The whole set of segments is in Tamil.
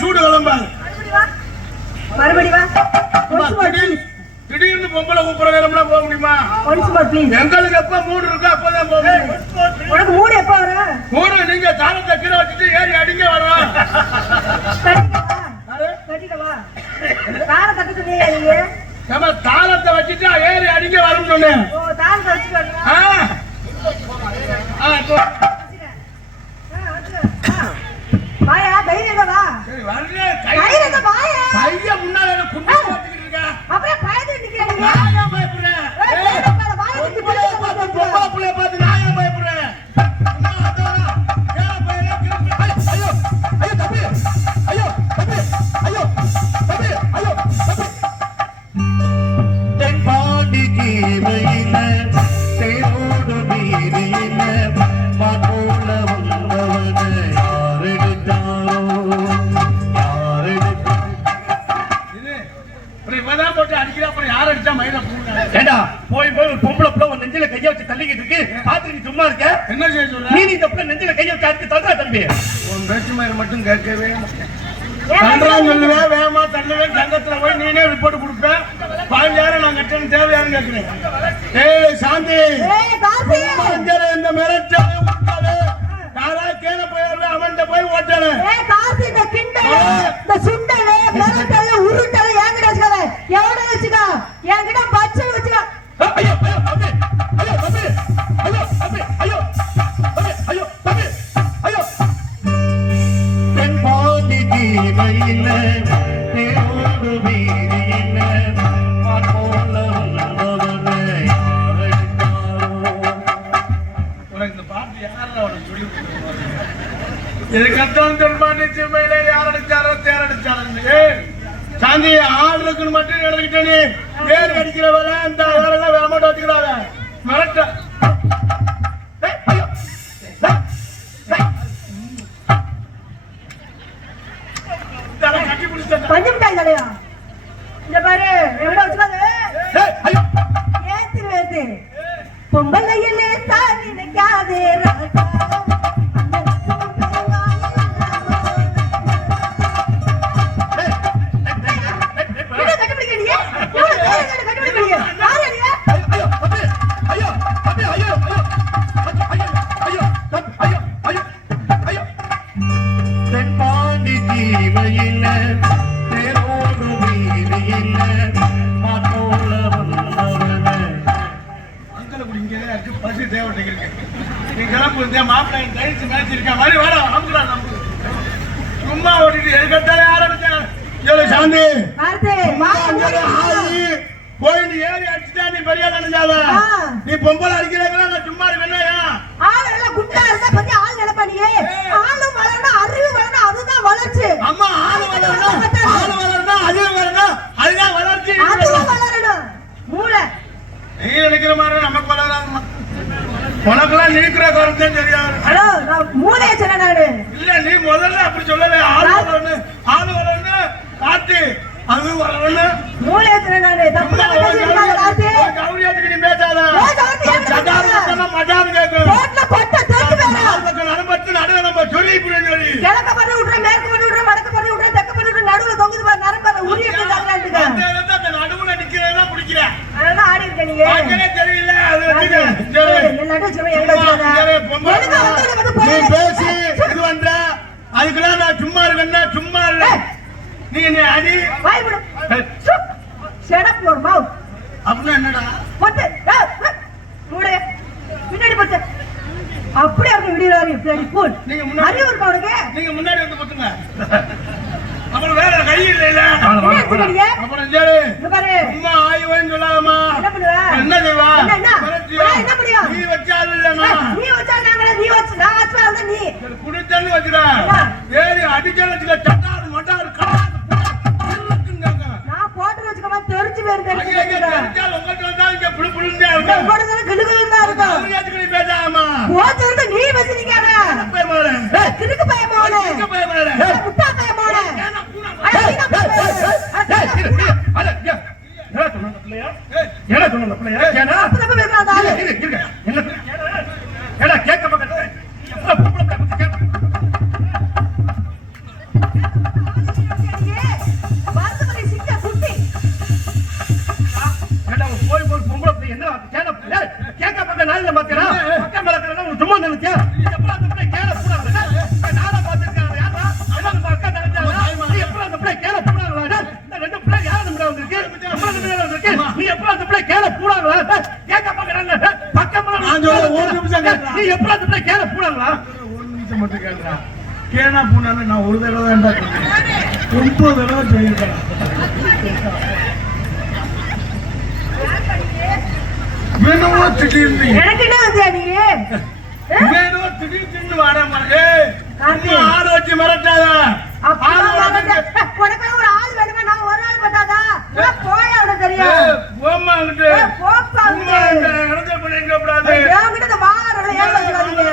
சூடு கிளம்பாது. திடீர்னு பொம்பளை கூப்பிட நேரம்னா போக முடியுமா? எங்களுக்கு எப்ப மூடு இருக்கோ அப்பதான் போக முடியும். மூடு எப்ப வரும்? மூடு நீங்க தாளத்தை கீழே வச்சுட்டு ஏறி அடிங்க வரும். தாளத்தை வச்சுட்டு ஏறி அடிங்க வரும் சொன்னேன். கைய முன்னால குண்டா போட்டுக்கிட்டு இருக்கா. அப்புறம் பயந்து நிக்கிறீங்க. நான் ஏன் பயப்படுறேன்? பொம்பளை புள்ளைய பார்த்து நான் ஏன் பயப்படுறேன்? தென்பாண்டி ஜீவையில தேரோடு வீதியில மாட்டோல வந்தவன யாரெடுத்தாரோ இவதான் போட்டு அடிக்கிறா. அப்புறம் யார் அடிச்சா மயில ஏண்டா போய் போய் ஒரு பொம்பளை புள்ள உன் நெஞ்சில கைய வச்சு தள்ளிக்கிட்டு இருக்கு. பாத்து நீ சும்மா இருக்க? என்ன செய்ய சொல்ற? நீ இந்த புள்ள நெஞ்சில கைய வச்சு அடிச்சு தள்ளுறா தம்பி. உன் பேச்சு மயில மட்டும் கேட்கவே மாட்டேன். தள்ளுறான்னு சொல்லுவேன், வேகமா தள்ளுவேன். சங்கத்துல போய் நீனே ரிப்போர்ட் கொடுப்பேன். 15,000 நான் கட்டணும் தேவையான்னு கேட்கிறேன். ஏய் சாந்தி, இந்த மிரட்டே விட்டாலே யாரா கேன போய் அவன்கிட்ட போய் ஓட்டானே. என்கிட்ட பச்சல் வச்சுக்கோ. ஐயோ ஐயோ தம்பி, ஐயோ தம்பி, ஐயோ தம்பி, ஐயோ தம்பி, ஐயோ தம்பி, ஐயோ. தென்பாண்டி ஜீவையில தேரோடு வீதியில மாட்டோல வந்தவன யாரெடுத்தாரோ. உனக்கு இந்த பாட்டு யாரெல்லாம் உனக்கு சொல்லி இதுக்கத்தான் தென்பாண்டி ஜீவையில யார் அடிச்சாரோ தேர் அடிச்சாரோ. சாந்தி ஆள் இருக்குன்னு மட்டும் எடுத்துக்கிட்டே நீ வேறு அடிக்கிற வேலை இந்த வேலைலாம் வேலை மட்டும் வச்சுக்கிறாங்க. மிரட்ட கட்டி பிடிச்ச பஞ்சு மிட்டாய் தலையா இந்த பாரு எவ்வளவு வச்சுக்காது ஏத்து ஏத்து பொம்பளையிலே தான் நினைக்காதே ராஜா. தென்பாண்டி ஜீவையில தேரோடு வீதியில மாட்டோல வந்தவன. அங்கல குடிங்க இருக்கு பசி தேவட்டைக்கு இருக்கு. நீ கிளம்பு இந்த மாப்பிள்ளை கழிச்சு மேட்ச் இருக்கா மாதிரி வாடா அமுக்குடா. நம்ம சும்மா ஓடிட்டு எதுக்கத்தாலே ஆரம்பிச்சா சாந்தி போய் நீ ஏறி அடிச்சுட்டா நீ பெரிய நினைச்சாத. நீ பொம்பளை அடிக்கிறா நான் சும்மா இருக்கேன்யா. ஆள் எல்லாம் குண்டா இருந்தா பத்தி ஆள் நினைப்பானியே. ஆளும் வளரணும் அறிவு வரணும் அதுதான் வளர்ச்சி. அம்மா ஆள் வளரணும் அறிவு வரணும் அதுதான் வளர்ச்சி. அதுவும் வளரணும் மூளை. நீ நினைக்கிற மாதிரி நமக்கு வளராதுமா. உனக்கெல்லாம் நீக்கிற குறைச்சேன்னு தெரியாது. ஹலோ நான் மூளையை சொன்னேன் நானு. இல்ல நீ முதல்ல அப்படி சொல்லல. ஆள் வளரணும் காட்டு அது வரணும் மூளையை சொன்னேன் நானு. தப்பு கௌரியாத்துக்கு நீ பேசாத. மட்டான்னு கேட்கும் நடம்பத்து நடுவே நம்ம சொல்லி இப்படி சொல்லி கிழக்க பண்ணி விட்டுறேன் மேற்கு பண்ணி விட்டுறேன் வடக்கு பண்ணி விட்டுறேன் தெற்கு பண்ணி விட்டுறேன் நடுவுல தொங்குது பாரு நரம்பு உரிய நடுவுல நிக்கிறதெல்லாம் பிடிக்கிறேன். அதெல்லாம் ஆடி இருக்க நீங்க தெரியல. நீ பேசி இது பண்ற அதுக்கெல்லாம் நான் சும்மா இருக்கேன்னா சும்மா இல்ல. நீ என்ன அடி அப்படின்னா என்னடா பின்னாடி போச்சு அப்படியே அப்படி விடுறாரு. நீங்க முன்னாடி வந்து போட்டுங்க. அப்புறம் வேற கை இல்ல. அப்புறம் சும்மா ஆயுவேன்னு சொல்லாதம்மா. என்ன செய்வா? நீ வச்சாலும் இல்லம்மா. குடிச்சன்னு வச்சுடா. ஏறி அடிச்சாலும் வச்சுக்க. சட்டாரு மட்டாரு கடாரு நான் போட்டு வச்சுக்கமா தெரிஞ்சு போயிருக்கேன். உங்கள்கிட்ட வந்தா இங்க புழு புழுந்தே இருக்கும். பேசாமா நீ வச்சிருக்காத கிறுக்கு பயமான முட்டா பயமான என்ன சொன்ன பிள்ளையா கேட்க ஒரு நிமிஷம் கேட்கறா. நீ எப்படா திட்ட கேள பூடாங்களா? ஒரு நிமிஷம் மட்டும் கேட்கறா. கேனா பூனான்னு நான் ஒரு தடவை தான் கேட்டேன். 9 தடவை சொல்லியிருக்கேன். வேணுமோ திடீர்னு எனக்கு என்ன வந்தியா நீ வேணுமோ திடீர்னு வாடா மாதிரி ஆடு வச்சு மிரட்டாத. உனக்கு ஒரு ஆள் வேணுமா? நான் ஒரு ஆள் பத்தாதா? போய் அவன தெரியும். போம்மா அங்கிட்டு. போப்பா உம்மா இந்த இடத்த பண்ணிக்க கூடாது. என்கிட்ட வாரல ஏன் வச்சுக்காதீங்க.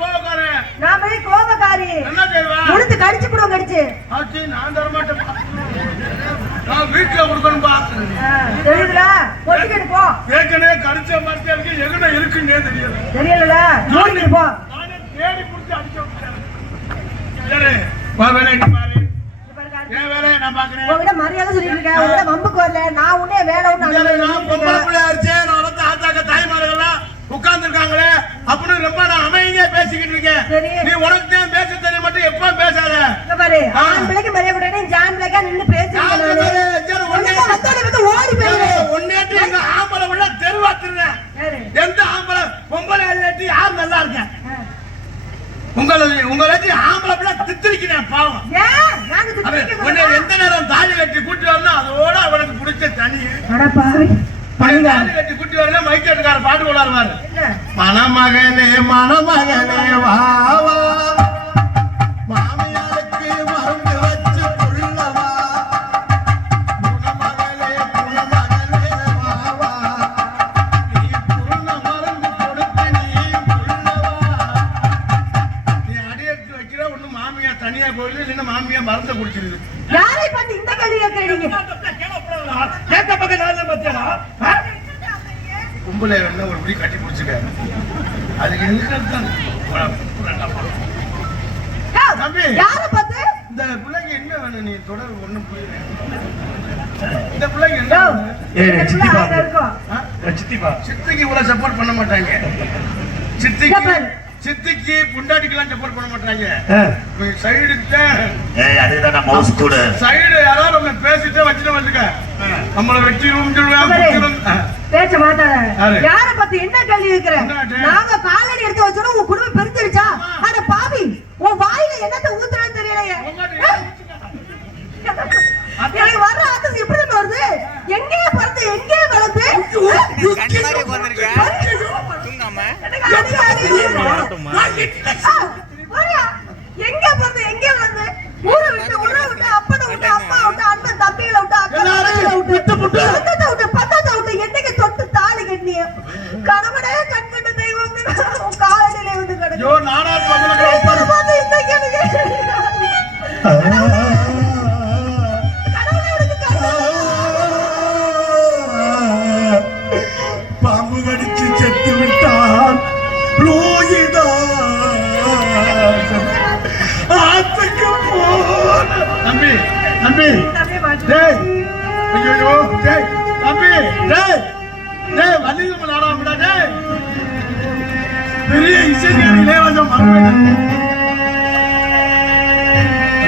கோபக்காரன். நான் போய் கோபக்காரி. என்ன செய்வா? முடித்து கடிச்சு போடுவோம் கடிச்சு. ஆச்சி நான் தர மாட்டேன். நான் வீட்டுல கொடுக்கணும் பா. தெரியுதுல? ஒட்டிக்கிட்டு போ. ஏற்கனவே கடிச்ச மாதிரி இருக்கு. எங்கட இருக்குன்னே தெரியல. தெரியல? ஓடிக்கிட்டு போ. நானே தேடி புடிச்சு அடிச்சு விட்டேன். சரி வா வேலையை பாரு. ஏன் வேலையை நான் பாக்குறேன். உங்ககிட்ட மரியாதை சொல்லிட்டு இருக்கேன். உங்ககிட்ட வம்புக்கு வரல. நான் உன்னே வேலை ஒண்ணு நான் பொம்பளை பிள்ளையா இருச்சேன். நான் வந்து ஆத்தாக்க தாய்மார்கள்லாம் உட்கார்ந்து இருக்காங்களே அப்படின்னு ரொம்ப நான் அமைதியா பேசிக்கிட்டு இருக்கேன். நீ உனக்கு தான் பேச தெரிய மட்டும் எப்ப பேசாத. இங்க பாரு, ஆண் பிள்ளைக்கு மரியாதை கொடுத்தா நீ ஜான் பிள்ளைக்கா நின்னு பேசுறீங்க. ஓடி போயிரு. ஒன்னேட்டு எங்க ஆம்பளை உள்ள தெருவாத்துறேன். எந்த ஆம்பளை பொம்பளை இல்லாட்டி யார் நல்லா இருக்கேன்? உங்களை ஆம்பளை பிள்ளை தித்திரிக்கிறேன் பாவம். உன்னை எந்த நேரம் தாலி கட்டி கூட்டி வரணும் அதோட அவனுக்கு பிடிச்ச தனி தாலி கட்டி கூட்டி வரல மைக்கேட்டுக்கார பாட்டு கொள்ளாருவாரு. மணமகனே மணமகனே வாவா மாமியாருக்கு மருந்து வச்சு கொள்ளவா குணமகளே குணமகளே வாவா நீ குருண மருந்து கொடுத்து நீ கொள்ளவா. நீ அடியெடுத்து வைக்கிற ஒண்ணு மாமியா தனியா போயிடுது இல்லைன்னா மாமியா மருந்த குடிச்சிருது. யாரை பார்த்து இந்த கேள்வி கேட்கறீங்க? கேட்ட பக்கம் நான் பத்தியா கும்பல வேணா ஒரு முடி கட்டி பிடிச்சிக்க. அதுக்கு தம்பி யாரை பார்த்து? இந்த பிள்ளைங்க என்ன வேணும்? நீ தொடர் ஒண்ணு புரியல. இந்த பிள்ளைங்க என்ன சித்திப்பா சித்திக்கு இவ்வளவு சப்போர்ட் பண்ண மாட்டாங்க. சித்திக்கு புண்டாட்டிக்கெல்லாம் சப்போர்ட் பண்ண மாட்டாங்க. சைடுக்கு அதுதான் மவுஸ் கூட சைடு யாராவது நம்ம பேசிட்டே வச்சுட்டு வந்துக்க. நம்மள வெற்றியும் பேச்ச மாட்டாத. யாரை பத்தி என்ன கேள்வி கேக்குற? நாங்க காலடி எடுத்து வச்சோம் உன் குடும்பம் பெருந்துருச்சா? அட பாவி, உன் வாயில என்னத்த ஊத்துறன்னு தெரியலையே. எனக்கு வர்ற ஆத்தம் எப்படி வருது? எங்கே பிறந்து எங்கே வளர்ந்து எங்க பிறந்து எங்கே வளர்ந்து ஊரை விட்டு உள்ள விட்டு அப்பனை விட்டு அப்பா விட்டு அண்ணன் தம்பிகளை விட்டு அக்கா விட்டு பத்தத்தை விட்டு என்னைக்கு தொட்டு தாலி கட்டிய கணவனே கண்கண்ட தெய்வம் காலடியிலே வந்து கிடக்கு. இந்த கேள்வி பாம்பு கடிச்சு செத்து விட்டான் ரோஹிதா. தம்பி தம்பி டேய் ஐயோ டேய் தம்பி டேய் டேய் வள்ளியம்மன் நாடாமடா டேய். பெரிய இசைஞானிகளே வந்து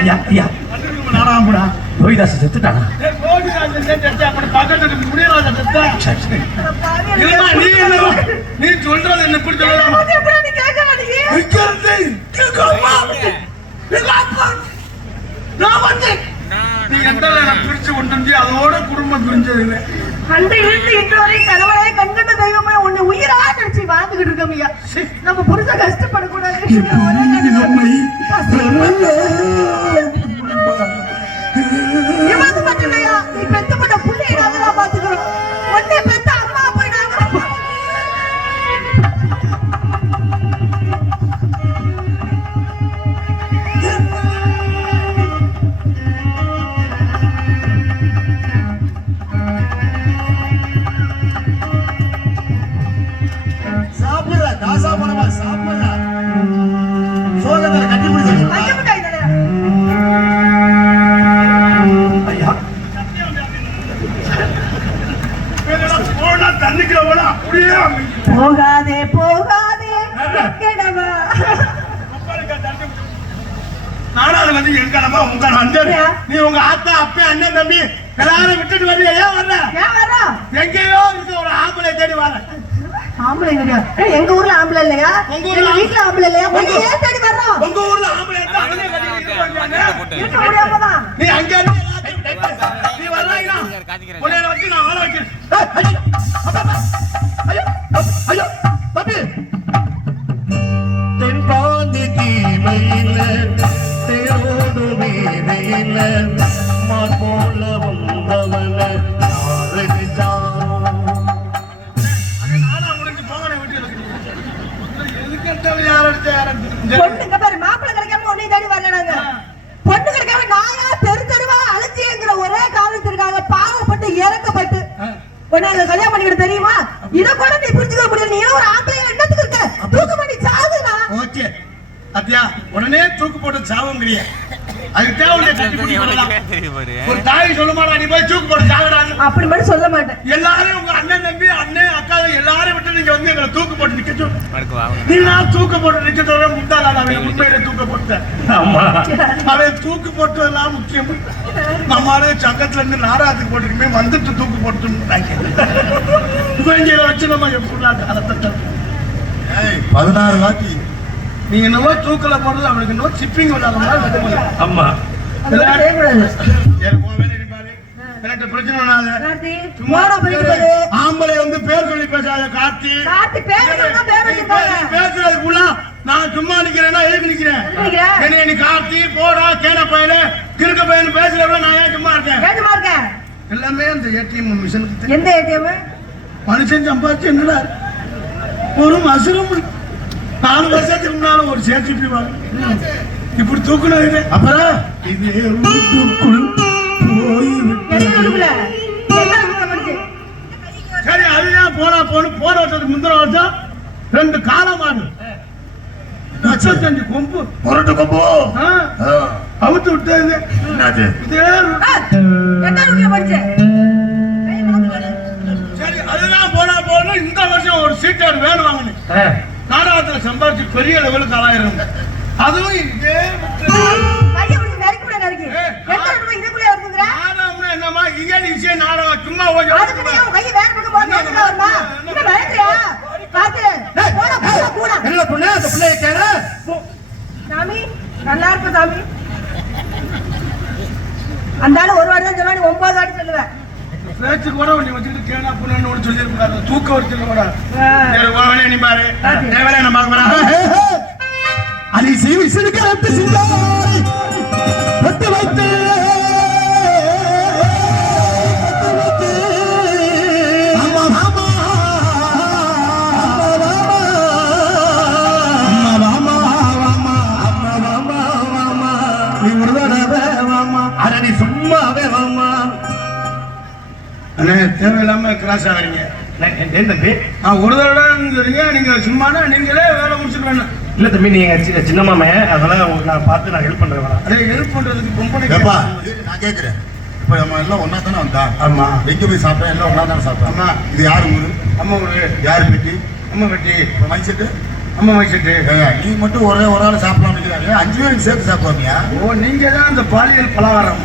ஐயா ஐயா வள்ளியம்மன் நாடாமடா. ரோஹிதாஸ் செத்துட்டானா? ரோஹிதாஸ் செத்து அப்படி பக்கத்துல முடியல செத்தா. இல்லமா நீ என்ன நீ சொல்றது என்ன இப்படி சொல்லலாம்? நீ கேட்க மாட்டீங்க. நீ எந்த பிரிச்சு கொண்டு அதோட குடும்பம் பிரிஞ்சது. அந்த இருந்து இன்று வரை கணவனே கண்கண்ட தெய்வமே உன்னை உயிரா நினைச்சு வாழ்ந்துகிட்டு இருக்கோம்யா. நம்ம புரிஞ்ச கஷ்டப்படக்கூடாது. இவனுக்கு மட்டும் இல்லையா, நீ பெத்தப்பட்ட புள்ளையை நாங்கதான் பாத்துக்கிறோம். ஒன்னே பெத்த அம்மா போய் நாங்க சாப்பிடுற காசா பணமா சாப்பிடுற சோகத்துல கட்டி பிடிச்ச கண்டுபிட்டாய் தலையா. ஐயா போனா தண்ணிக்குள்ள போனா அப்படியே போகாதே போகாதே கெடவா. நாடாது வந்து எங்கடமா உங்க அஞ்சல் நீ உங்க ஆத்தா அப்பே அண்ணன் தம்பி எல்லாரும் விட்டுட்டு வர்றியா? ஏன் வர்ற? ஏன் வர? எங்கேயோ இருக்க ஒரு ஆம்பளை தேடி வர. ஆம்பளை இல்லையா? எங்க ஊர்ல ஆம்பளை இல்லையா? உங்க ஊர்ல எங்க வீட்டுல ஆம்பளை இல்லையா? உன்னை ஏன் தேடி வர்றோம்? உங்க ஊர்ல ஆம்பளை இருந்தா அவனே கட்டிட்டு இருப்பாங்க. இருக்க முடியாமதான். நீ அங்க இருந்து நீ வர்றாயினா உன்னை வச்சு நான் ஆள வச்சிருக்கேன். ஐயோ தம்பி தென்பாண்டி தீமையில தேரோடு வீரையில மாற்போல வந்தவன நானா முடிஞ்சு போகணே வீட்டுல எதுக்கு எடுத்தாலும் யார் எடுத்து யார் எடுத்து பொண்ணுங்க பாரு, மாப்பிள்ளை கிடைக்காம உன்னை தேடி வரலனாங்க. பொண்ணு கிடைக்காம நாயா தெரு தெருவா அலைஞ்சிங்கிற ஒரே காரணத்திற்காக பாவப்பட்டு இறக்கப்பட்டு உன்னை எனக்கு கல்யாணம் பண்ணிக்கிட்டு தெரியுமா? இத கூட நீ புரிஞ்சுக்க முடியல. நீ ஒரு ஆம்பளை என்னத்துக்கு இருக்க? தூக்கு பண்ணி சாகுனா. ஓகே அத்தியா உடனே தூக்கு போட்டு சாவும் கிடையாது. அதுக்கு தேவையில்லை கட்டி பிடிக்க வரலாம். ஒரு தாய் சொல்ல மாட்டா நீ போய் தூக்கு போட்டு சாகுடான்னு. அப்படி மட்டும் சொல்ல மாட்டேன். எல்லாரும் உங்க அண்ணன் தம்பி அண்ணன் அக்கா எல்லாரும் விட்டு நீங்க வந்து எங்களை தூக்கு போட்டு நிக்க சொல்லு. நீ நான் தூக்கு போட்டு நிக்க சொல்ற முந்தாளா அவன் உண்மையில தூக்க போட்டேன். அவன் தூக்கு போட்டதெல்லாம் முக்கியம். நம்மளால சங்கத்துல இருந்து நாராத்துக்கு போட்டுருக்குமே வந்துட்டு தூக்கு போட்டுட்டாங்க. இவங்களை வச்சு நம்ம எப்படின்னா காலத்தை 16 வாட்டி நீங்க என்னவோ தூக்கல போடுறது அவனுக்கு என்னவோ சிப்பிங் விளையாடுற அம்மா அதெல்லாம் செய்யக்கூடாது. எனக்கு பிரச்சனை வராது. கார்த்தி, மோன போயிட்டு போகுது. ஆம்பளை வந்து பேர் சொல்லி பேசாத கார்த்தி. கார்த்தி பேர் சொன்னா பேர் வச்சுப்பாங்க. பேசுறதுக்குள்ள நான் சும்மா நிக்கிறேன்னா எதுக்கு நிக்கிறேன்? நிக்கிறேன். என்ன நீ கார்த்தி போடா கேன பையல கிறுக்க பையன் பேசுறவங்க நான் ஏன் சும்மா இருக்கேன்? வேண்டுமா இருக்க? எல்லாமே அந்த ஏடிஎம் மிஷினுக்கு எந்த ஏடிஎம்? மனுஷன் சம்பாதிச்சு என்னடா ஒரு மசரும் 4 வருஷத்துக்கு முன்னால ஒரு சேர்த்து வாங்க இப்படி தூக்குனது அப்புறம் இது ரூட்டுக்குள் போய் எனக்கு கொடுக்கல. என்ன பண்ணுச்சு? சரி அதுதான் போன வருஷத்துக்கு முந்தின வருஷம் 2 காலமாடு 105 கொம்பு புரட்டு கொம்போ அவுத்து விட்டது. என்னாச்சு? இதே என்ன ரூட்ல படிச்ச? சரி அதுதான் போன இந்த வருஷம் ஒரு சீட்டாடு வேணும் வாங்கினேன். நாடகத்துல சம்பாதிச்சு பெரிய லெவலுக்கு ஆளாயிரம். அதுவும் இதே கைய பிடிச்சு நறுக்கி விட நறுக்கி. எந்த ரூட்ல இதுக்குள்ளே வருதுங்கற? நாடகம்னா என்னமா இயல் இசை நாடகம் சும்மா ஓடி அதுக்கு நீ உன் கைய வேற பக்கம் போட்டு எடுத்து வரமா? என்ன பயங்கறியா? காத்து. போடா. என்ன பொண்ணு அந்த பிள்ளைய கேள சாமி நல்லா இருக்கு சாமி. அந்தால ஒரு வாட்டி தான் சொன்னா நீ 9 வாட்டி சொல்லுவேன். பேச்சு கூட நீ வச்சுட்டு கேனா புண்ணு ஒன்று சொல்லியிருக்கூடாது. தூக்க வச்சுக்க கூடாது. சரி உடனே நீ பாரு தேவையில்லை நான் பார்க்க போறேன். அதை செய்வி சிறுகரத்து சிந்தாய் பட்டு வைத்து நீ சும்மாவே வாமா. அண்ணே தேவையில்லாம கிராஸ் ஆகிறீங்க. ஏன் தம்பி? நான் ஒரு தடவைங்கிறீங்க நீங்க சும்மானா நீங்களே வேலை முடிச்சுட்டு வேணும். இல்ல தம்பி நீங்க சின்ன மாமே அதெல்லாம் உங்களுக்கு நான் பார்த்து நான் ஹெல்ப் பண்றேன் வரேன். அதே ஹெல்ப் பண்றதுக்கு பொம்பளை ஏப்பா நான் கேட்கிறேன். இப்ப நம்ம எல்லாம் ஒன்னா தானே வந்தா? ஆமா. எங்க போய் சாப்பிட்டா எல்லாம் ஒன்னா தானே சாப்பிட்டோம். ஆமா. இது யாரு ஊரு? அம்மா ஒரு யாரு பெட்டி? அம்மா வெட்டி மைக் செட்டு? அம்மா வச்சுட்டு நீ மட்டும் ஒரே ஒரு ஆள் சாப்பிடலாம் 5 பேருக்கு சேர்த்து சாப்பிடுவாமியா? ஓ நீங்க தான் அந்த பாலியல் பலகாரம்.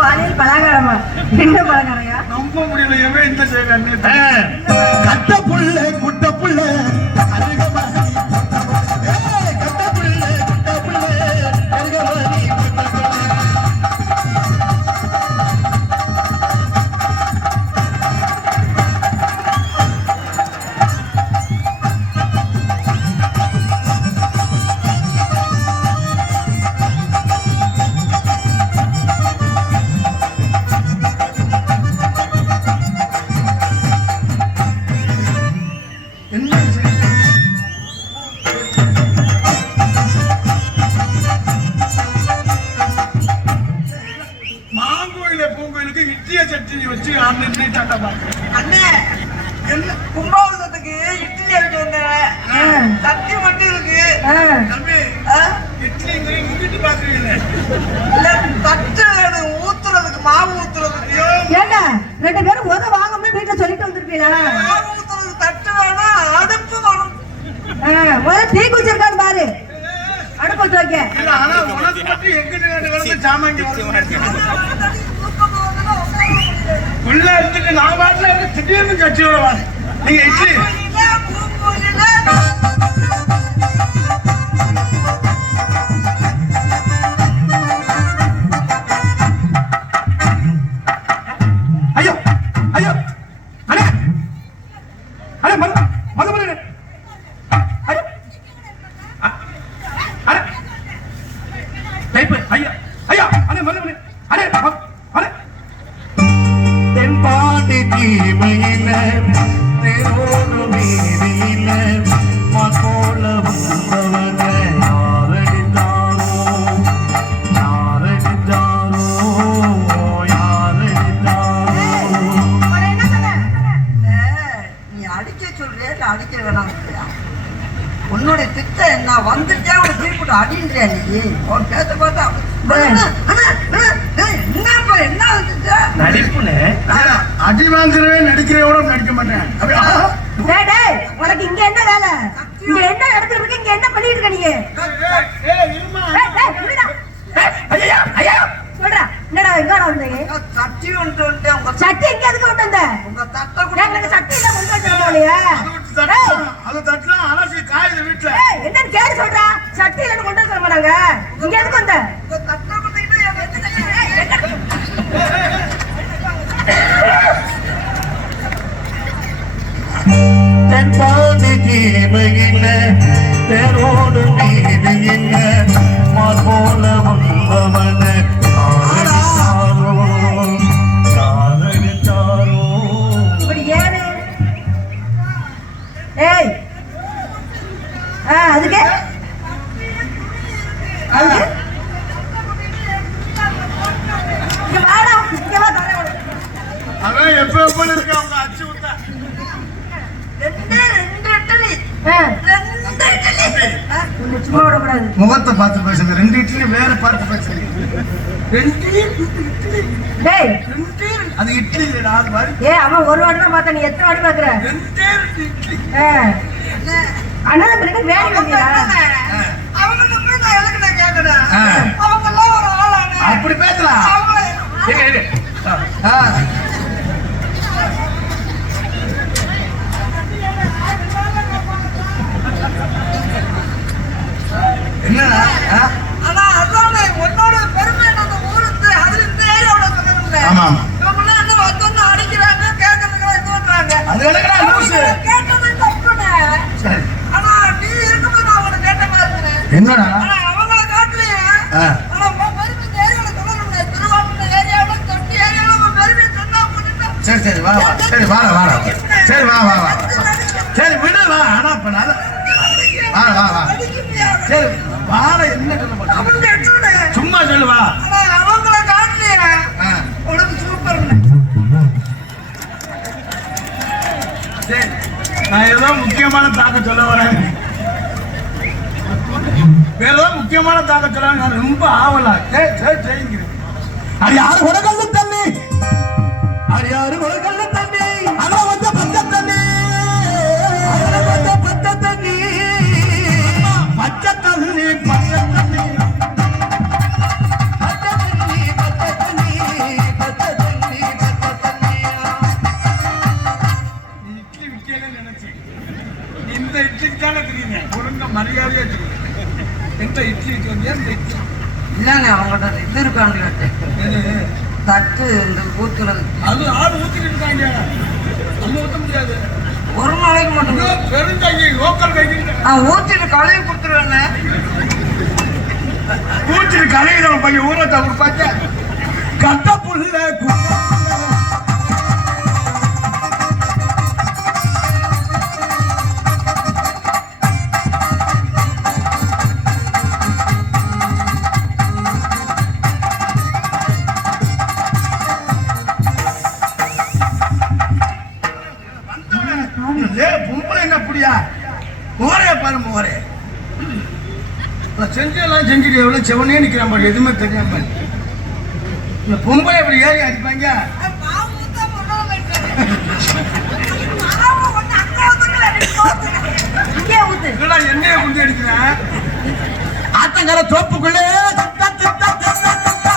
பாலியல் பலகாரமா? என்ன பலகாரங்க? நம்ப முடியல எவன் இந்த செய்யறான்னு. கட்ட புள்ள குட்ட புள்ள மாங்கோயில பூங்கோயிலுக்கு இட்லிய சட்னி வச்சு அன்னைக்கு சட்டை பார்க்கிறேன். அண்ணே என்ன கும்பாபிஷேகத்துக்கு இட்லி எடுத்து வந்தேன். சட்னி மட்டும் இருக்கு. தம்பி இட்லிங்கிற முங்கிட்டு பாக்குறீங்களே இல்ல தட்டு ஊத்துறதுக்கு மாவு ஊத்துறதுக்கு ஏங்க 2 பேரும் வாங்காம வீட்டுல சொல்லிட்டு வந்திருப்பீங்களா? மாவு ஊத்துறதுக்கு தட்டு வேணும், அடுப்பு வேணும். முதல்ல தீ குச்சிருக்கான்னு பாரு. அடுப்பு வச்சு வைக்க. இல்ல ஆனா உனக்கு மட்டும் எங்கிட்ட சாமான் உள்ள இருந்துட்டு நான் பாட்டுல திடீர்னு கட்சியோட வரேன். நீங்க இட்லி ஐயோ ஐயோ அண்ணே அண்ணே மது மது மது ஐயோ அண்ணே டைப் ஐயா ஐயா அண்ணே மது மது அண்ணே அண்ணே தென்பாண்டி தீமையில தேரோடு மீதியில போல வந்தவன யாரடித்தாரோ யாரடித்தாரோ யாரடித்தாரோ உன்னை என்ன சொன்ன? நீ அடிக்க சொல்றியா இல்ல அடிக்க வேணாம் உன்னோட திட்டம் என்ன வந்துட்டே அவனை தீர்ப்பிட்டு அடின்றியா நீ அவன் பேச பார்த்தா என்னப்பா என்ன வந்துச்சு நடிப்புன்னு அடி வாங்குறவே நடிக்கிறவோட நடிக்க மாட்டேன் அப்படியே டேய், டேய், உனக்கு இங்க என்ன வேலை? இங்க என்ன நடந்துட்டு இருக்கு? இங்க என்ன பண்ணிட்டு இருக்க நீ? இருமா டேய், டேய், விடுடா. ஐயா ஐயா சொல்றா, என்னடா எங்கடா வந்தீங்க? சட்டி வந்துட்டு வந்துட்டு உங்க சட்டி எங்க எதுக்கு கொண்டு வந்த? உங்க தட்டை கூட டேய், எனக்கு சட்டி எல்லாம் கொண்டு வந்துருக்கோம்லையே. அது தட்டலாம் அலசி காயுது வீட்டுல டேய், என்னன்னு கேட்டு சொல்றா. சட்டி எல்லாம் கொண்டு வர மாட்டாங்க. இங்க எதுக்கு வந்த? உங்க தட்டை கொடுத்தீங்கன்னா தென்பாண்டி தீமையில தேரோடு மீதியில போல வந்தவன காதலித்தாரோ காதலித்தாரோ இப்படி ஏறு. ஏய். அதுக்கு அதுக்கு இங்க வாடா, இங்க வா தரேன். அவன் எப்ப எப்ப இருக்கு அவங்க அச்சு விட்டா ரெண்டு இட்லி உன்னை சும்மா விடக்கூடாது. முகத்தை பார்த்து பேசுங்க ரெண்டு இட்லி வேற பார்த்து பேசுங்க டேய், அது இட்லி இல்லடா அது மாதிரி அவன் ஒரு வாட்டி தான் பார்த்தா, நீ எத்தனை வாட்டி பாக்குற? ரெண்டே ரெண்டு இட்லி அண்ணா பிறகு வேலை வந்தியா? அவங்க மட்டும் நான் எதுக்கு நான் கேட்கறேன் அவங்க எல்லாம் ஒரு ஆளானே அப்படி பேசலாம் என்னடா ஆனா அதானே உன்னோட பெருமை அந்த ஊருக்கு அதுல இந்த ஏரியாவோட சொல்லணும்ல ஆமா ஆமா இவங்க என்ன வந்து அடிக்கிறாங்க கேட்கறதுக்கு இது பண்றாங்க அது என்னடா லூசு கேட்டது தப்புனே சரி ஆனா நீ இருக்கும்போது நான் உனக்கு கேட்ட மாதிரி இருக்கிறேன் என்னடா ஆனா அவங்கள காட்டலையே ஆனா உன் பெருமை இந்த ஏரியாவோட சொல்லணும்ல திருவாரூர் ஏரியாவோட தொட்டி ஏரியாவோட உன் பெருமை சொன்னா போட்டுட்டா சரி சரி வா வா சரி வாடா வாடா சரி வா வா வா சரி விடு வா ஆனா இப்ப நல்ல வா வா வா சரி வாட என்ன சொல்ல போற? அவங்க எடுத்துடு சும்மா சொல்லு வா ஆனா அவங்கள காட்டலையே உனக்கு சூப்பர்னு சரி நான் ஏதோ முக்கியமான தாக்க சொல்ல வரேன் வேற ஏதோ முக்கியமான தாக்க சொல்ல நான் ரொம்ப ஆவலா சரி சரி சரிங்கிறேன் அது யாரு உலகல்ல தண்ணி அது யாரு உலகல்ல தண்ணி அத வந்து பச்சை தண்ணி அத வந்து பச்சை தண்ணி பச்சை தண்ணி பச்சை தண்ணி பச்சை தண்ணி பச்சை தண்ணி பச்சை தண்ணி பச்சை தண்ணி இட்லி விற்கலன்னு நினைச்சேன் இந்த இட்லிக்கு தானே தெரியுங்க ஒழுங்க மரியாதையா தெரியும் எந்த இட்லி வந்து இந்த இட்லி இல்லங்க அவங்கள்ட்ட இது இருக்கான்னு கேட்டேன் தட்டு இந்த ஊத்துறது அது ஆள் ஊத்திட்டு இருக்காங்க நம்ம ஊத்த முடியாது ஒரு நாளைக்கு மட்டும் பெருங்காய் லோக்கல் கைக்கு நான் ஊத்திட்டு கழுவி கொடுத்துருவேண்ணே ஊத்திட்டு கலையில பையன் ஊரத்தை கொடுப்பாங்க கட்ட புல்ல பொம்பளை என்ன அப்படியா மோரைய பாரு மோரே செஞ்செல்லாம் செஞ்சுட்டு எவ்வளவு செவனே நிக்கிறான் பாரு எதுவுமே தெரியாம பாரு இந்த பொம்பளை அப்படி ஏறி அடிப்பாங்க இங்கே ஊத்து. என்னடா எண்ணெயை குஞ்சு அடிக்கிறேன் ஆத்தங்கர தோப்புக்குள்ளே திட்டா திட்டா திட்டா திட்டா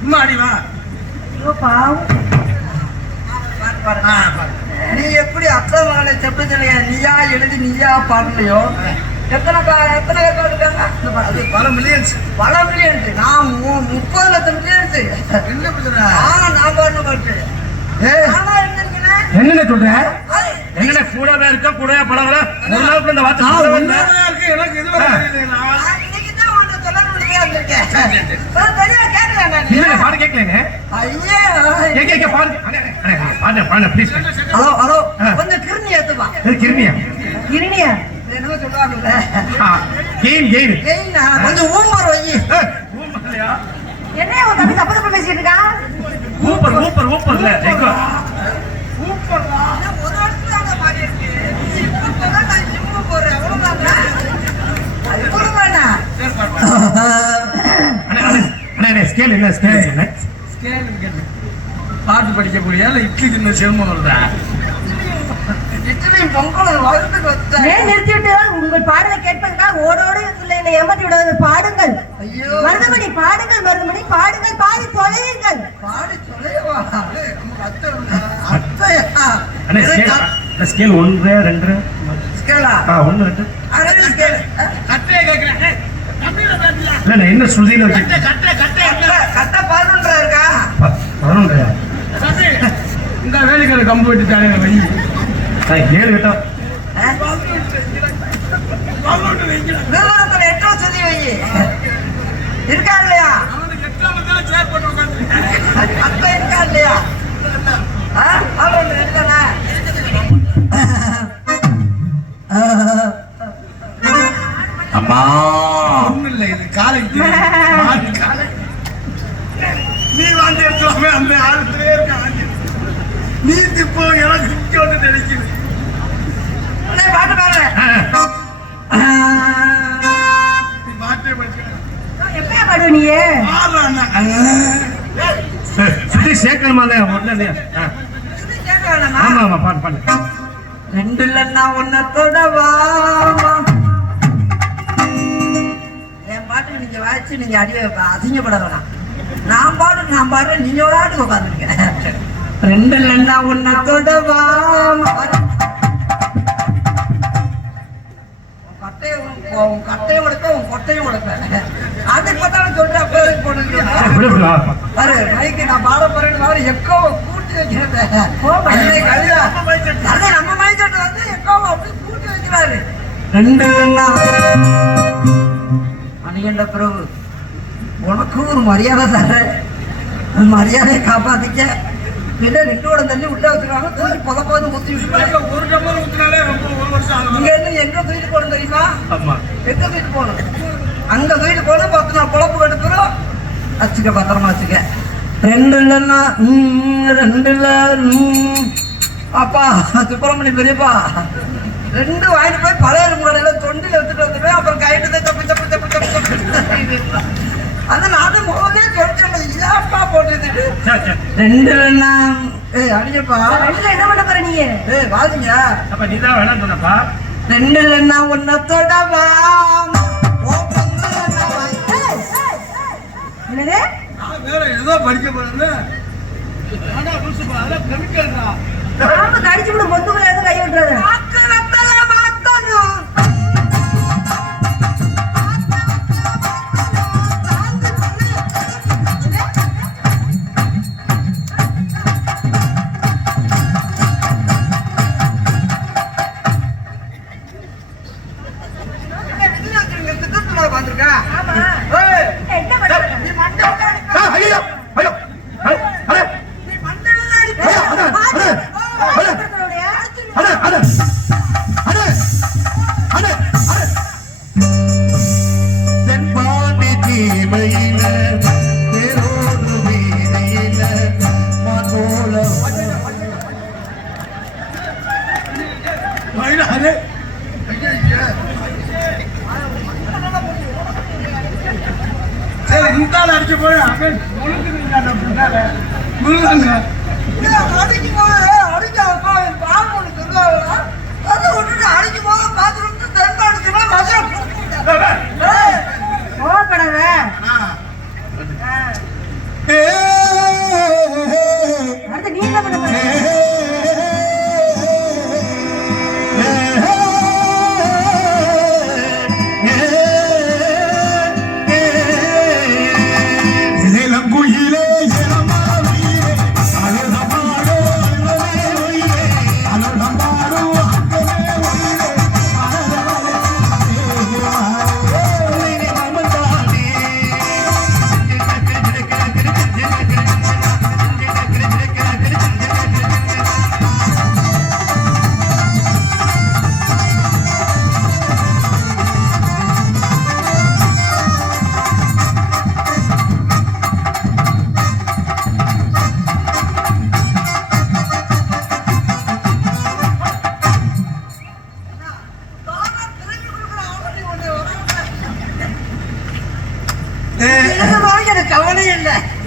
சும்மா அடி வா. ஐயோ பாவம். பாரு, பாரு. நீ எப்படி அத்தை மகனை செப்பச்சலையா நீயா எழுதி நீயா பாடலையோ எத்தனை ரெக்கார்டு இருக்காங்க? அது பல மில்லியன்ஸ். பல மில்லியன்ஸ். நான் 30 லட்சம் மில்லியன்ஸ். என்ன பிரச்சனை? நான் பாடணும் பாட்டு. ஆனா இருந்திருக்கேன். என்னென்ன சொல்ற? என்னென்ன கூடவே இருக்க கூடவே பழகல ஒரு நாளுக்கு இந்த வார்த்தை சொல்ல வந்தேன். எனக்கு இது வரை தெரியலண்ணா. நான் இன்னைக்குதான் உன்கிட்ட சொல்லணும்னு வந்திருக்கேன். சரியா கேட்கிறேன் நான். இல்ல பாடு கேட்கலங்க. ஐயே. கேக்க பாடு. அண்ணே பாடு ப்ளீஸ். ஹலோ ஹலோ கொஞ்சம் கிருமி ஏத்துவா. கிருமியா? இருணியா என்ன சொல்றாங்கல்ல கெயின் கொஞ்சம் ஊம்பர் வை. ஊம்பர்லையா? என்ன அவன் தம்பி தப்பு தப்பு பேசிட்டு இருக்கான்? ஊப்பர்ல எங்க ஊம்பர்டா. ஒரு வருஷத்துல மாறி இருக்கு. இப்பதான் நான் ஜிம்மு போறேன். அவ்வளவுதான். அது புரியுமாண்ணா? அண்ணே ஸ்கேல் என்ன ஸ்கேல் என்ன? பாட்டு படிக்க போறியா இல்ல இட்லி தின்னு செல்மம் வருதா? இட்லியும் பொங்கலும் வகுத்துக்கு வச்சேன். ஏன் நிறுத்தி விட்டு உங்கள் பாடலை கேட்பதற்காக ஓடோடு இல்லை என்னை ஏமாற்றி விடாது. பாடுங்கள் ஐயோ மருதமணி, பாடுங்கள் மருதமணி, பாடுங்கள், பாடி தொலையுங்கள். பாடி சொல்லையவா? அத்தையா? அண்ணே ஸ்கேல் 1 2 ஸ்கேலா? 1 2 array scale. கட்டையை கேட்கிறேன். இல்ல என்ன சுருதியில வச்சு கட்ட 11 இருக்கா? 11 இந்த வேலைக்கார கம்பு வெட்டி தானே வை. 7 கிட்ட நிறுவனத்துல 8 வசதி வை. இருக்கா இல்லையா? அத்தை இருக்கா இல்லையா? இருக்கானே. அம்மா ஒண்ணும் இல்லை, இது காலைக்கு நீ வாந்தி எடுத்துவாங்க. அந்த ஆளுலயே இருக்க நீ இப்போ எனக்கு இங்க வந்து நினைக்குது. பாட்டு பாரு. நீ பாட்டே படிக்க எப்பயா பாடுவ நீயே? சுத்தி சேர்க்கணுமா இல்லையா? கேட்க வேணாமா? ஆமா பாடு. ரெண்டு இல்லைன்னா ஒன்ன தொடவா. என் பாட்டு நீங்க வாய்ச்சி நீங்க அசிங்கப்பட வேணாம். நான் பாடுறேன் நீங்க ஒரு ஆட்டுக்கு உட்காந்துருக்க. ரெண்டு இல்லைன்னா ஒன்ன தொடவா. உன் கட்டையும் உடைப்பேன், உன் கொட்டையும் உடைப்பேன். அதுக்கு பார்த்தாலும் சொல்லிட்டு அப்பவே போட்டு பாரு மைக்கு நான் பாட போறேன்னு எக்கோவை கூட்டி வைக்கிறேன். நம்ம மைச்சட்டை வந்து எக்கோவை அப்படி கூட்டி வைக்கிறாரு. ரெண்டு அணிகண்ட பிறகு உனக்கும் ஒரு மரியாதை தர, மரியாதையை காப்பாத்திக்க. இல்ல 2 வடம் தண்ணி உள்ள வச்சுருவாங்க. தூக்கி புதப்பாது ஊற்றி விட்டு ஒரு டம்ளர் ஊத்தினாலே ரொம்ப ஒரு வருஷம் ஆகும். இங்க இருந்து எங்க தூக்கிட்டு போகணும் தெரியுமா? ஆமா எங்க தூக்கிட்டு போகணும்? அங்க தூக்கிட்டு போனா 10 நாள் பொழப்பு கெடுத்துரும். வச்சுக்க, பத்திரமா வச்சுக்க. 2 இல்லைன்னா 2 இல்ல அப்பா சுப்பிரமணிய பெரியப்பா 2 வாங்கிட்டு போய் பழைய முறையில தொண்டில வச்சுட்டு வந்துருவேன். அப்புறம் கைட்டு தப்பு தப்பு தப்பு தப்பு அந்த நாட்டு முதலே சொல்லிட்டு இதாப்பா போட்டு 2 இல்லைன்னா அடிக்கப்பா. ரெண்டுல என்ன பண்ண போற நீ? வாதிங்க. அப்ப நீதான் வேணாம் சொன்னப்பா. 2 இல்லைன்னா ஒன்ன தொடவா. என்னது? நான் வேற ஏதோ படிக்க போறேன். ஆனா புதுசு அதெல்லாம் கெமிக்கல்டா. நாம கடிச்சு விட பொந்துக்குள்ள இருந்து கை விட்டுறாரு. சரி இந்தால அடிச்சு போய் முழுங்க அடிக்கும் போது அடிக்கும் போது பாத்ரூம் தென்பாடுச்சுன்னா கோவப்படாத.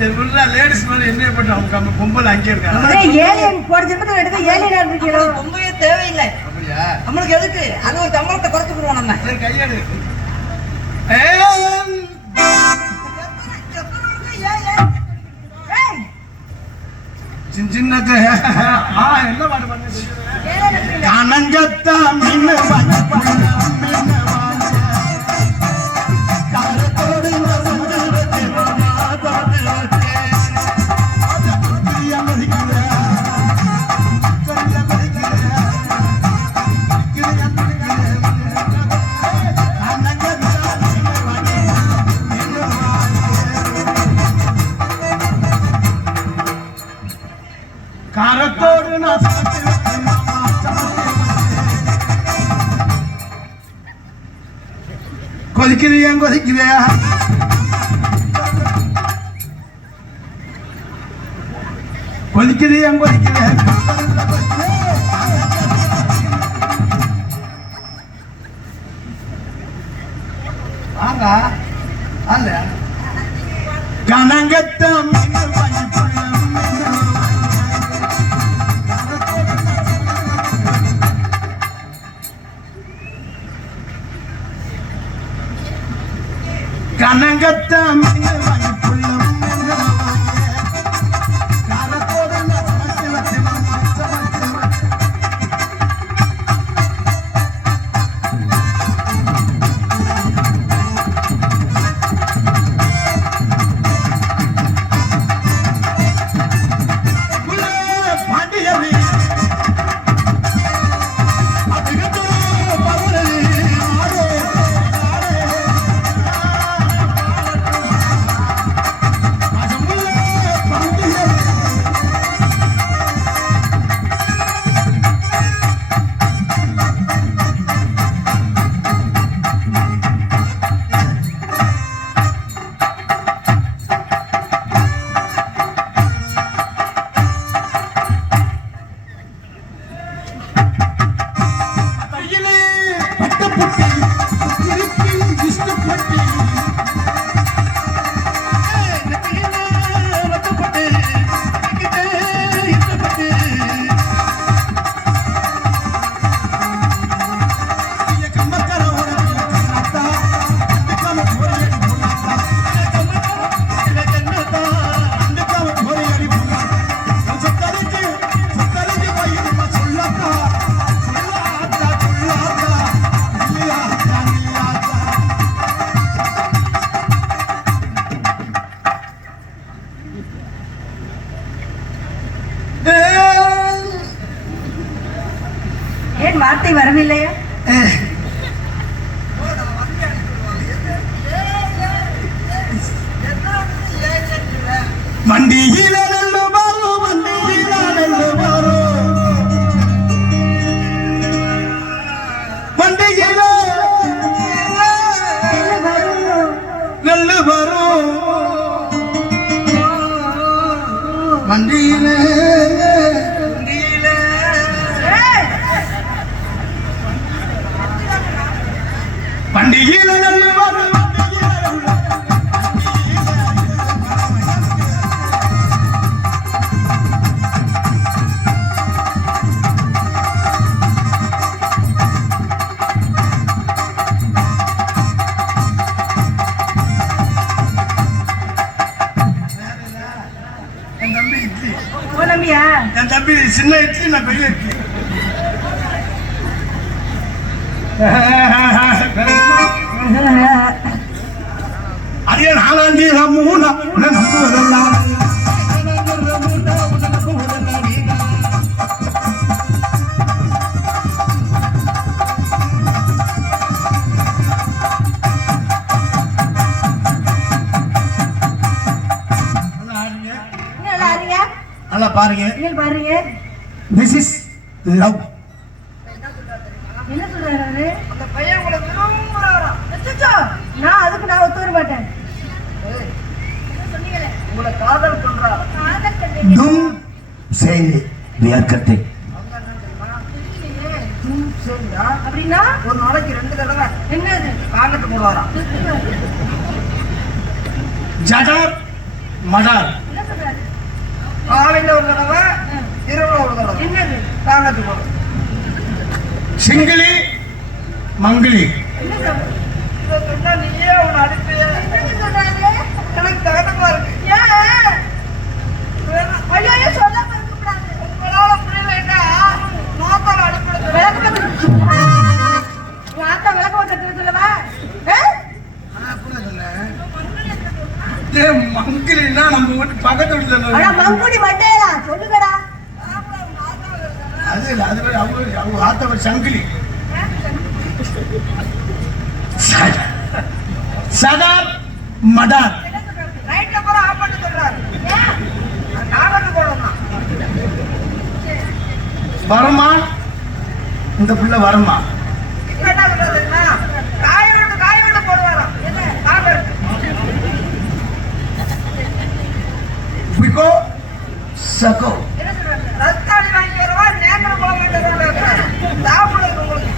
லேடிஸ் மேல என்ன பண்ற அவங்க பொம்பளை அங்கே இருக்காங்க. ஏலியன் போட ஜென்மத்துல எடுக்க ஏலியனா இருக்கீங்களோ? ரொம்பவே தேவையில்லை. அப்படியா? நம்மளுக்கு எதுக்கு அது ஒரு சம்பளத்தை குறைச்சு போடுவோம் நம்ம. சரி கையெடு. சின்னது என்ன பாட்டு பண்ணு? கனங்கத்தா மின்னு காரத்தோடு நான் கொதிக்கிறியா கொதிக்கிறியா கொதிக்கிறியா கொதிக்கிறியா ஆங்கா அல்ல கனங்கத்தம் கனங்கத்தம் ஏன் வார்த்தை வரவில்லையா? வண்டியில நல்ல பாரு வண்டியில நல்ல பாரு வண்டியில நல்ல பாரு வண்டியில வண்டியில நல்ல பாரு என் தம்பி சின்ன இட்லி நான் பெரிய இட்லி. அதே நாலாண்டி மூணா நம்புவதெல்லாம் நல்லா பாருங்க. பாருங்க திஸ் இஸ் லவ். என்ன சொல்றாரு? அந்த பையன் உங்களை விரும்புறாராம். நான் அதுக்கு நான் ஒத்து வர மாட்டேன். உங்களை காதல் பண்றா. तुम से प्यार करते. அப்படின்னா ஒரு நாளைக்கு 2 தடவை என்னது காலத்துக்கு போறாராம். ஜடர் மடார். என்ன சொல்றாரு? காலையில ஒரு தடவை, இரவுல ஒரு தடவை. என்னது? தாங்கத்து போடும். சிங்கிளி மங்கிலி. என்ன சொல்றாரு? இதை சொன்னா நீயே அவனை அடிப்பிய. என்ன சொல்றாரு? எனக்கு தகனமா இருக்கு. ஏன்? ஐயோ சொல்லாம இருக்க கூடாது. உங்களால புரியலைன்னா நோக்கம் அடிப்படுத்து. விளக்கு ஆத்தா விளக்க மாட்டேன்னு சொல்லவா? மங்கிலின்னா நம்ம வீட்டு பக்கத்து வீட்டுல மங்குடி மண்டையா சொல்லுங்கடா. அது இல்ல, அது அவங்க ஆத்தவர் சங்கிலி. சகார் மடார். ரைட்ல போற ஆஃப் பண்ணி சொல்றாரு. தாங்கத்து போடணும். வரமா இந்த புள்ள வரமா. என்ன சொல்றதுன்னா காய விட்டு போடுவாராம். என்ன தாங்கத்து பிகோ சகோ. ரத்தாடி வாங்கி வரவா நேந்திர குழம்பு சாப்பிடுறது உங்களுக்கு.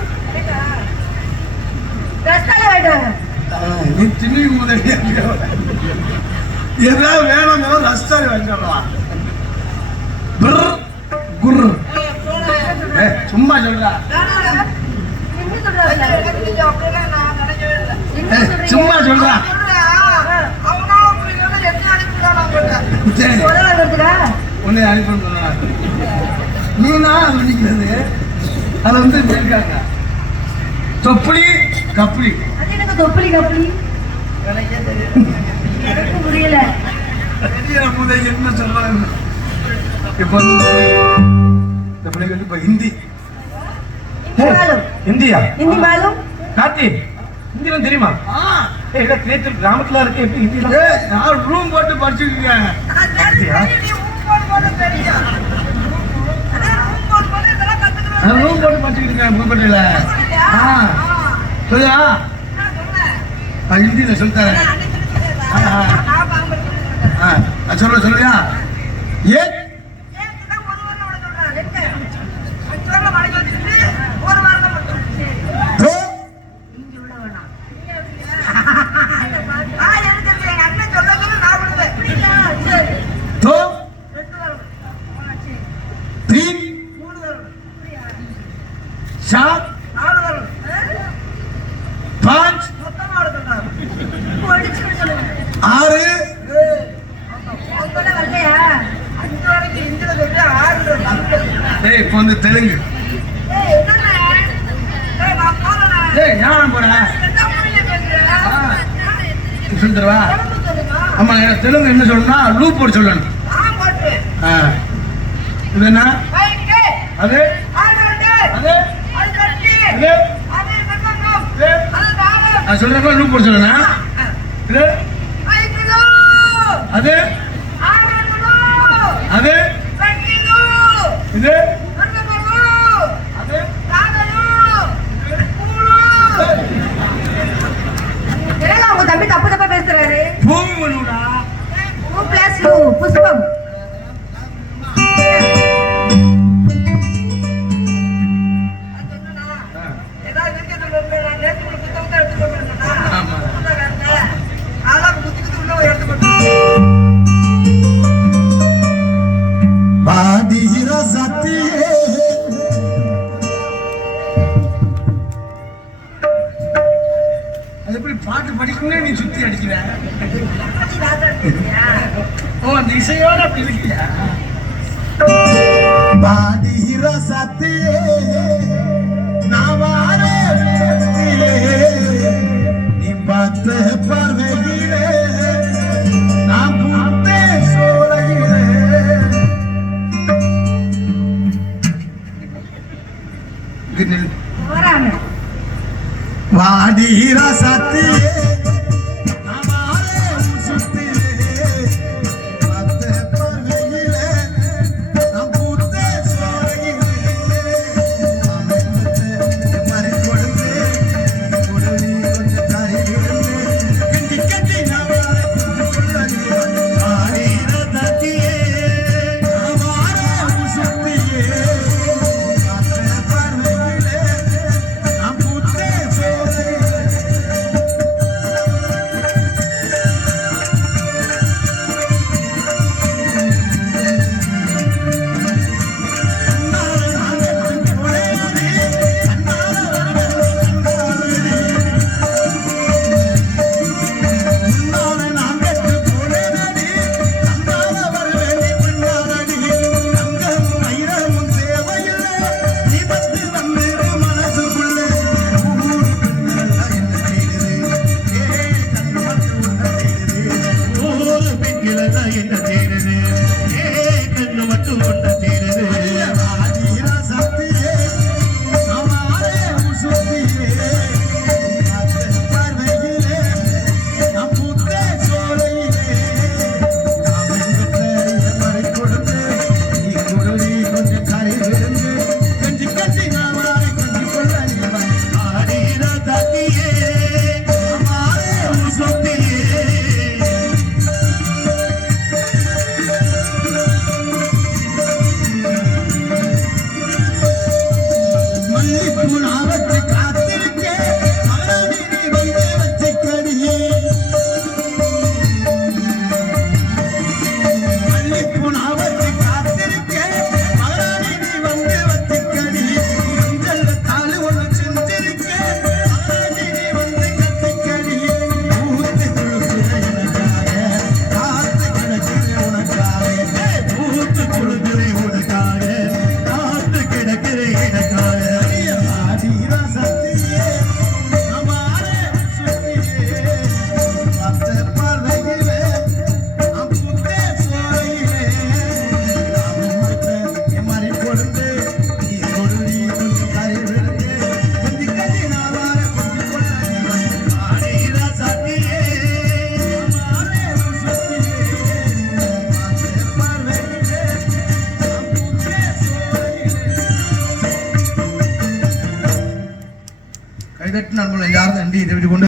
ரஸ்தால வேண்டாம். நீ திணி முதல் ஏதாவது வேணும் ரஸ்தாரி வாங்கிடலாம். குரு சும்மா சொல்றா. என்ன சொல்றாரு? நான் நினைக்கவே இல்லை. சும்மா சொல்றா. அவனால புரியல என்ன அனுப்பிட்டான் அவங்கள்ட்ட. சரி, சொல்லலாங்கிறதுக்கா? உன்னை அனுப்பி நீனா நினைக்கிறது அதை வந்து இருக்காங்க. தொப்புளி கப்புளி. அது எனக்கு தொப்புளி கப்புளி எனக்கு புரியல. முதல் என்ன சொல்றாங்க இப்ப இந்த பிள்ளைங்க இப்ப ஹிந்தி. இந்தியா ஹிந்தி மாலும் கார்த்தி ஹிந்திலாம் தெரியுமா? நேற்று கிராமத்துல இருக்கு எப்படி ஹிந்திலாம்? நான் ரூம் போட்டு படிச்சுருக்கேன். ரூம் போட்டு படிச்சுக்கிட்டு இருக்கேன் புதுப்பட்டியில. சொல்லுதா? ஹிந்தியில சொல்லித்தரேன். சொல்லுவியா? ஏ दो तीन चार पांच आறு இப்போ வந்து தெலுங்கு. ஞானம் போறேன் சொல்லித்தரவா? ஆமா, தெலுங்கு என்ன சொல்லணும்னா லூ போட்டு சொல்லணும். இது என்ன? அது சொல்றப்ப லூ போட்டு சொல்லணும். இது அது அது இது உங்க தம்பி தப்பு தப்பா பேசுறாரு. பூமுடா புஷ்பம் அது எப்படி பாட்டு படிக்கணும்னே நீ சுத்தி அடிக்கிற? ஓ, அந்த இசையோட அப்படி இருக்கியா? பாதிர சத்தியே நாவாரே நீ பார்த்த பார்வையிலே நான் பூத்தே சோலையிலே. வாடிர சத்தியே இதட்டு நண்பர்கள் எல்லாரும் நன்றி தெரிவித்துக் கொண்டு